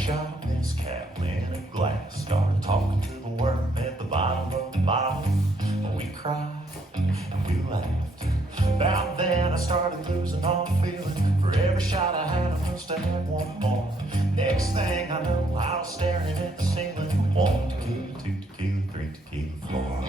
shot Miss Cattle in a glass. Started talking to the worm at the bottom of the bottle. We cried and we laughed. About then I started losing all feeling. For every shot I had, I must have had one more. Next thing I know, I was staring at the ceiling. 1 tequila, 2 tequila, 3 tequila floor.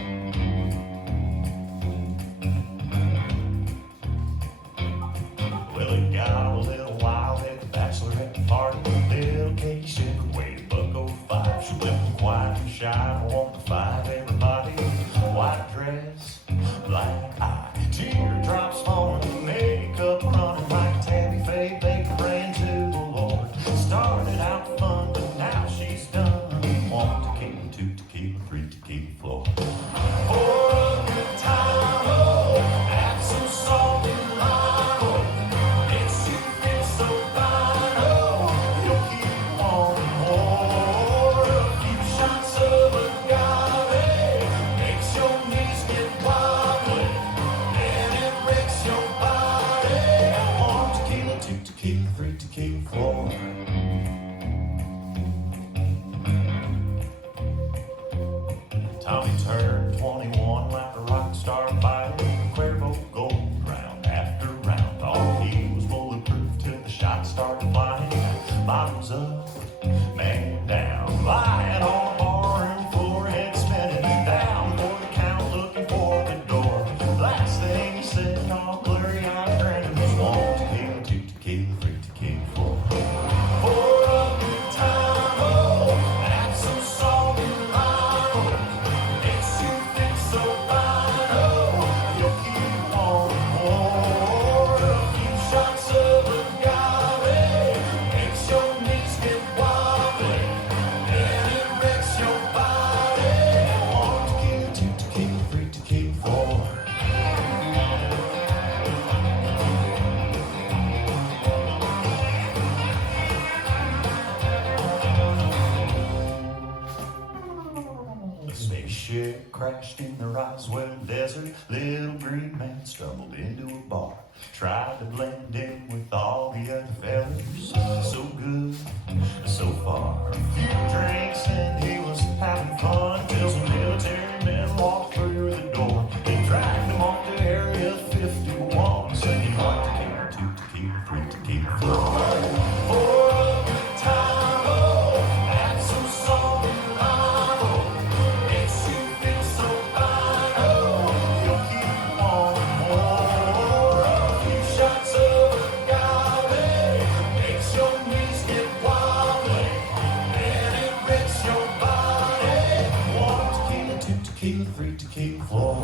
Well, it got a little wild at the bachelorette party. Little Katie shook away the $1.05. She left quiet and shy, I wanted to fight everybody. White dress, black eye, teardrops falling, makeup running like Tammy Faye Baker ran to the Lord. Started out fun, but now she's done. 1 tequila, 2 tequila, 3 tequila floor. For a good time, oh, add some salt and lime, oh, makes you feel so fine, oh, you'll keep wanting more. A few shots of agave makes your knees get wobbly, and it wrecks your body. 1 tequila, 2 tequila, 3 tequila floor. Tommy turned 21 like a rock star fighting. Cuervo gold round after round. All he was bulletproof till the shots started flying. Bottoms up, man down, lying on the barroom floor, head spinning down for the count, looking for the door. Last thing he said, all blurry-eyed grinning, was 1 tequila, 2 tequila, 3 tequila floor. For a good time, oh, add some salt and lime, oh, makes you feel so fine, oh, you'll keep wanting more. A few shots of agave makes your knees get wobbly, and it wrecks your body. 1 tequila, 2 tequila, 3 tequila floor. The spaceship crashed in the Roswell desert. Little green man stumbled into a bar. Tried to blend in with all the other fellas. So good, so far. A few drinks and he was having fun till some military men walked through the door. They dragged him off to Area 51, singing 1 tequila, 2 tequila, 3 tequila floor. For a good time, oh, add some salt and lime, oh, makes you feel so fine, oh, you'll keep wanting more. A few shots of agave makes your knees get wobbly, and it wrecks your body. 1 tequila, 2 tequila, 3 tequila floor.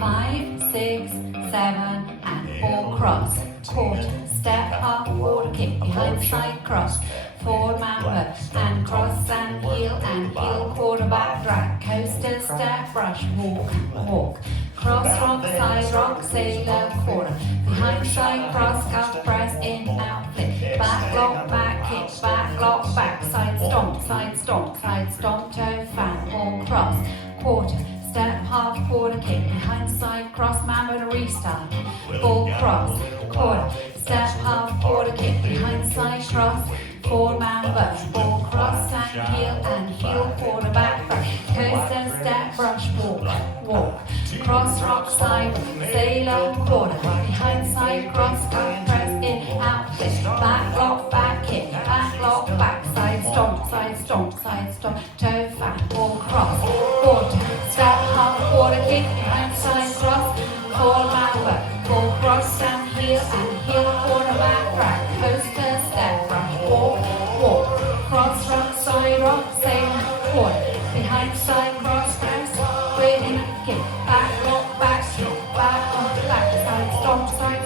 Five, 6, 7, and 4 cross. Quarter, step up, quarter kick, behind side cross. Forward member, and cross and heel, quarterback drag. Coaster, step, brush, walk, walk. Cross, rock, sailor, quarter. Behind side cross, cuff, press, in, out, flip. Back lock, back kick, back lock, back. Side stomp, toe, fan, all cross. Quarter, step, half, quarter kick, behind side cross, mambo to restart. Ball cross, quarter, step, half, quarter kick, behind side cross. Forward mambo, ball cross and heel, quarter back brush. Coaster, step, brush, walk. Cross, rock, side, sailor, quarter. Behind side cross, cuff, press, in, out, flip. Back lock, back kick, back lock, back. Side stomp, toe, fan, ball cross. Quarter, step, half, quarter kick, behind side cross. Forward mambo, ball cross and heel, quarter back drag. Coaster, step, brush, walk. Cross, rock, sailor, quarter. Behind side cross, press, waiting, kick, back lock, back, side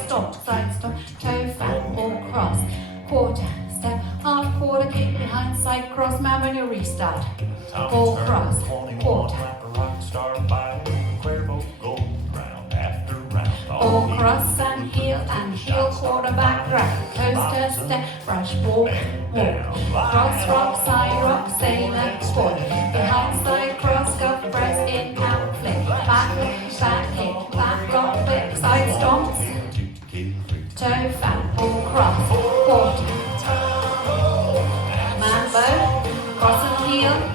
stomp, toe, fan, ball cross. Quarter, step, half, quarter kick, behind side cross, mambo to restart. Ball cross, quarter. Ball cross and heel, and heel, quarterback, drag, coaster, step, brush, walk, walk, cross, rock, side, rock, sailor, squat, behind, side, cross, cuff, press, in, out, flick, back, kick, back, rock, flip, side, stomps, toe, fan, pull, cross, quarter, mambo, cross and heel,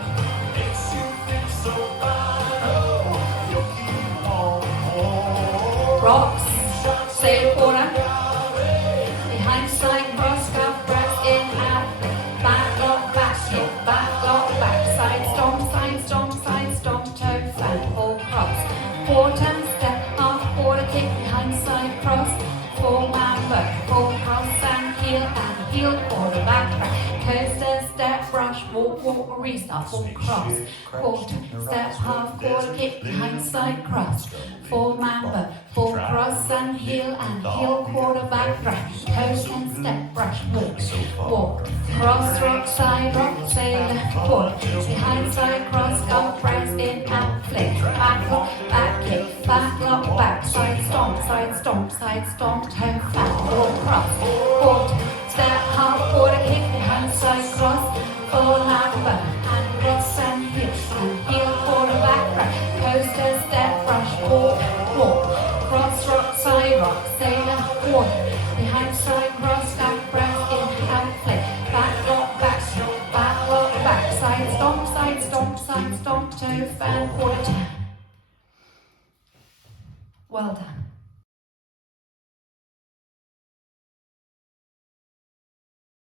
rocks, sailor quarter, behind, side, cross, cuff, press, in, out, flick, back, lock, back, kick, back, lock, back, side, stomp, side, stomp, side, stomp, toe, fan, pull, cross, quarter, step, half, quarter, kick, behind, side, cross, full mambo, full cross and heel, quarter, back, coaster, step, brush, walk, walk, restart, full cross, quarter, step, half, quarter, kick, behind, side, cross, full mambo, full cross and heel, quarter, back, coast and step, brush, walk, cross, rock, side, rock, sailor, quarter, behind, side, cross, up, press, in, out, flick, back, lock, back, kick, back, lock, back, side, stomp, toe, fat, full cross,